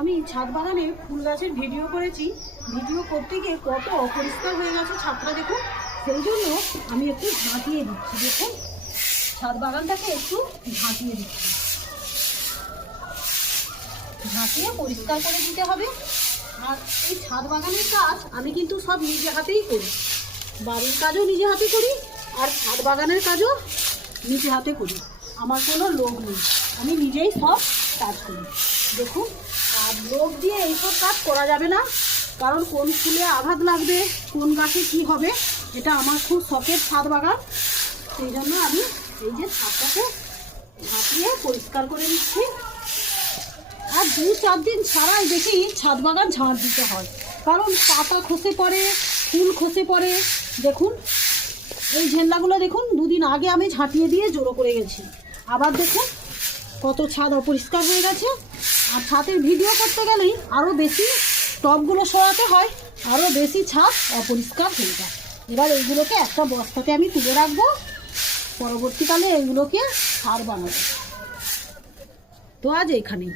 আমি ছাদ বাগানে ফুল গাছের ভিডিও করেছি। ভিডিও করতে গিয়ে কত অপরিষ্কার হয়ে গেছে ছাদটা দেখুন। সেই জন্য আমি একটু ঝাঁটিয়ে দিচ্ছি। দেখুন ছাদ বাগানটাকে একটু ঝাঁটিয়ে দিচ্ছি, ঝাঁটিয়ে পরিষ্কার করে দিতে হবে। আর এই ছাদ বাগানের কাজ আমি কিন্তু সব নিজে হাতেই করি, বাড়ির কাজও নিজে হাতে করি আর ছাদ বাগানের কাজও নিজে হাতে করি। আমার কোনো লোক নেই, আমি নিজেই সব কাজ করি। দেখুন, আর লোক দিয়ে এইসব কাজ করা যাবে না, কারণ কোন ফুলে আঘাত লাগবে, কোন গাছে কী হবে, এটা আমার খুব শখের ছাদ বাগান। সেই জন্য আমি এই যে ছাদটাকে ঝাঁপিয়ে পরিষ্কার করে নিচ্ছি। আর 2-4 দিন ছাড়াই দেখি ছাদ বাগান ঝাঁট দিতে হয়, কারণ পাতা খসে পড়ে, ফুল খসে পড়ে। দেখুন এই ঝেন্ডাগুলো দেখুন, 2 দিন আগে আমি ঝাঁটিয়ে দিয়ে জড়ো করে গেছি। আবার দেখুন কত ছাদ অপরিষ্কার হয়ে গেছে। আর ছাদের ভিডিও করতে গেলেই আরও বেশি টবগুলো সরাতে হয়, আরও বেশি ছাদ অপরিষ্কার হয়ে যায়। এবার এইগুলোকে একটা বস্তাতে আমি তুলে রাখবো, পরবর্তীকালে এইগুলোকে সার বানাবো। তো আজ এইখানেই।